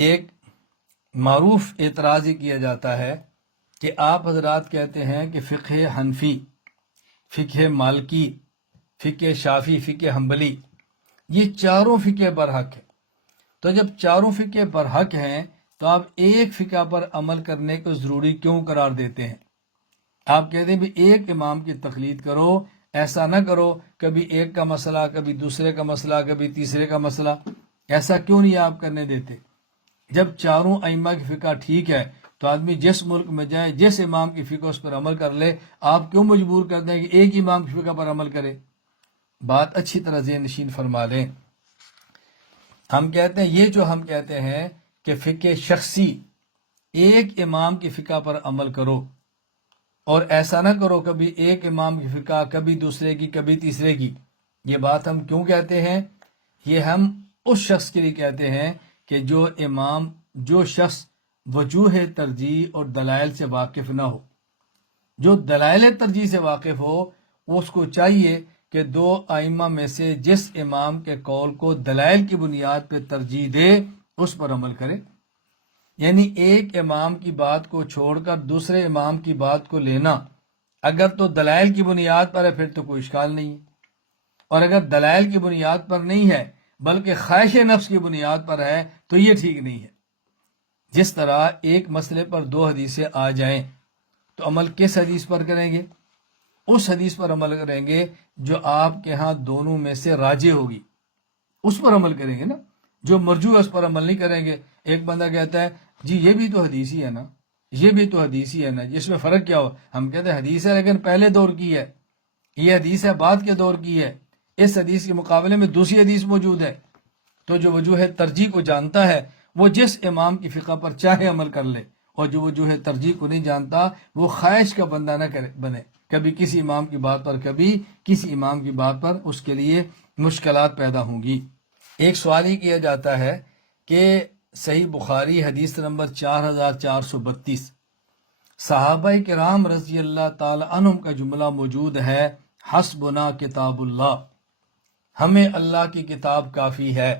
ایک معروف اعتراض یہ کیا جاتا ہے کہ آپ حضرات کہتے ہیں کہ فقہ حنفی، فقہ مالکی، فقہ شافی، فقہ حنبلی، یہ چاروں فقہ برحق ہیں۔ تو جب چاروں فقہ برحق ہیں تو آپ ایک فقہ پر عمل کرنے کو ضروری کیوں قرار دیتے ہیں؟ آپ کہتے ہیں بھی ایک امام کی تقلید کرو، ایسا نہ کرو کبھی ایک کا مسئلہ، کبھی دوسرے کا مسئلہ، کبھی تیسرے کا مسئلہ، ایسا کیوں نہیں آپ کرنے دیتے؟ جب چاروں ائمہ کی فقہ ٹھیک ہے تو آدمی جس ملک میں جائے، جس امام کی فقہ اس پر عمل کر لے، آپ کیوں مجبور کرتے ہیں کہ ایک امام کی فقہ پر عمل کرے؟ بات اچھی طرح ذہن نشین فرما لیں۔ ہم کہتے ہیں، یہ جو ہم کہتے ہیں کہ فقہ شخصی، ایک امام کی فقہ پر عمل کرو اور ایسا نہ کرو کبھی ایک امام کی فقہ، کبھی دوسرے کی، کبھی تیسرے کی، یہ بات ہم کیوں کہتے ہیں؟ یہ ہم اس شخص کے لیے کہتے ہیں کہ جو شخص وجوہ ترجیح اور دلائل سے واقف نہ ہو۔ جو دلائل ترجیح سے واقف ہو اس کو چاہیے کہ دو ائمہ میں سے جس امام کے قول کو دلائل کی بنیاد پہ ترجیح دے اس پر عمل کرے۔ یعنی ایک امام کی بات کو چھوڑ کر دوسرے امام کی بات کو لینا اگر تو دلائل کی بنیاد پر ہے پھر تو کوئی اشکال نہیں ہے، اور اگر دلائل کی بنیاد پر نہیں ہے بلکہ خواہش نفس کی بنیاد پر ہے تو یہ ٹھیک نہیں ہے۔ جس طرح ایک مسئلے پر دو حدیثیں آ جائیں تو عمل کس حدیث پر کریں گے؟ اس حدیث پر عمل کریں گے جو آپ کے ہاں دونوں میں سے راجح ہوگی، اس پر عمل کریں گے نا۔ جو مرجوح ہے اس پر عمل نہیں کریں گے۔ ایک بندہ کہتا ہے جی یہ بھی تو حدیث ہی ہے نا، یہ بھی تو حدیث ہی ہے نا، اس میں فرق کیا ہو؟ ہم کہتے ہیں حدیث ہے لیکن پہلے دور کی ہے، یہ حدیث ہے بعد کے دور کی ہے، اس حدیث کے مقابلے میں دوسری حدیث موجود ہے۔ تو جو وجوہ ترجیح کو جانتا ہے وہ جس امام کی فقہ پر چاہے عمل کر لے، اور جو وجوہ ترجیح کو نہیں جانتا وہ خواہش کا بندہ نہ بنے، کبھی کسی امام کی بات پر، کبھی کسی امام کی بات پر، اس کے لیے مشکلات پیدا ہوں گی۔ ایک سوال ہی کیا جاتا ہے کہ صحیح بخاری حدیث نمبر 4432 صحابہ کرام رضی اللہ تعالی عنہم کا جملہ موجود ہے، حسبنا کتاب اللہ، ہمیں اللہ کی کتاب کافی ہے۔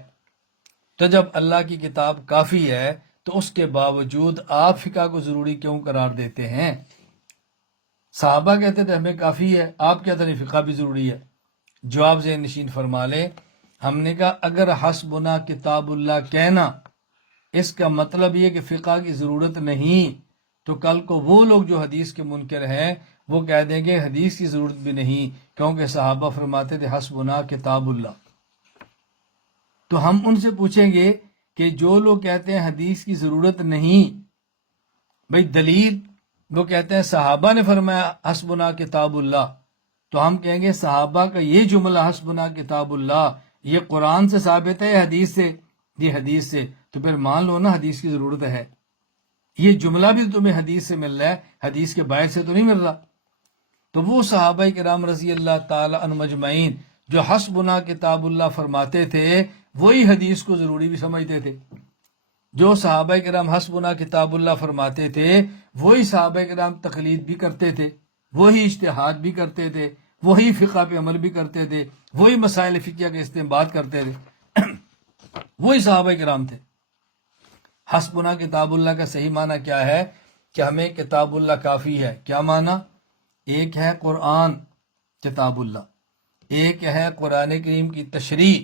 تو جب اللہ کی کتاب کافی ہے تو اس کے باوجود آپ فقہ کو ضروری کیوں قرار دیتے ہیں؟ صحابہ کہتے تھے ہمیں کافی ہے، آپ کہتے ہیں فقہ بھی ضروری ہے۔ جواب ذہن نشین فرما لیں۔ ہم نے کہا اگر حسبنا کتاب اللہ کہنا اس کا مطلب یہ کہ فقہ کی ضرورت نہیں، تو کل کو وہ لوگ جو حدیث کے منکر ہیں وہ کہہ دیں گے حدیث کی ضرورت بھی نہیں، کیونکہ صحابہ فرماتے تھے حسبنا کتاب اللہ۔ تو ہم ان سے پوچھیں گے کہ جو لوگ کہتے ہیں حدیث کی ضرورت نہیں، بھئی دلیل، وہ کہتے ہیں صحابہ نے فرمایا حسبنا کتاب اللہ، تو ہم کہیں گے صحابہ کا یہ جملہ حسبنا کتاب اللہ یہ قرآن سے ثابت ہے یا حدیث سے؟ یہ حدیث سے، تو پھر مان لو نا حدیث کی ضرورت ہے۔ یہ جملہ بھی تمہیں حدیث سے مل رہا ہے، حدیث کے باعث سے تو نہیں مل رہا۔ تو وہ صحابہ کرام رضی اللہ تعالی عنہم اجمعین جو حسبنا کتاب اللہ فرماتے تھے وہی حدیث کو ضروری بھی سمجھتے تھے۔ جو صحابہ کرام حسبنا کتاب اللہ فرماتے تھے وہی صحابہ کرام تقلید بھی کرتے تھے، وہی اجتہاد بھی کرتے تھے، وہی فقہ پہ عمل بھی کرتے تھے، وہی مسائل فقہ کا استنباط کرتے تھے، وہی صحابہ کرام تھے۔ حسبنا کتاب اللہ کا صحیح معنی کیا ہے؟ کہ ہمیں کتاب اللہ کافی ہے۔ کیا معنی؟ ایک ہے قرآن کتاب اللہ، ایک ہے قرآن کریم کی تشریح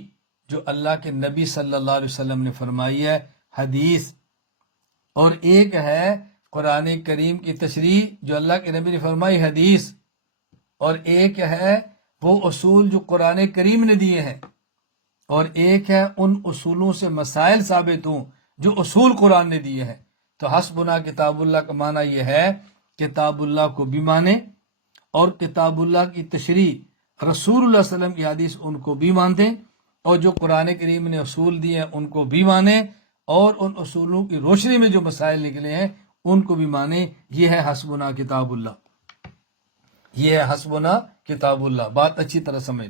جو اللہ کے نبی صلی اللہ علیہ وسلم نے فرمائی ہے حدیث، اور ایک ہے قرآن کریم کی تشریح جو اللہ کے نبی نے فرمائی حدیث، اور ایک ہے وہ اصول جو قرآن کریم نے دیے ہیں، اور ایک ہے ان اصولوں سے مسائل ثابت ہوں جو اصول قرآن نے دیے ہیں۔ تو حسبنا کتاب اللہ کا معنی یہ ہے کتاب اللہ کو بھی مانے، اور کتاب اللہ کی تشریح رسول اللہ صلی اللہ علیہ وسلم کی حدیث ان کو بھی مانتے، اور جو قرآن کریم نے اصول دیے ہیں ان کو بھی مانے، اور ان اصولوں کی روشنی میں جو مسائل نکلے ہیں ان کو بھی مانے۔ یہ ہے حسبنا کتاب اللہ، یہ ہے حسبنا کتاب اللہ۔ بات اچھی طرح سمجھ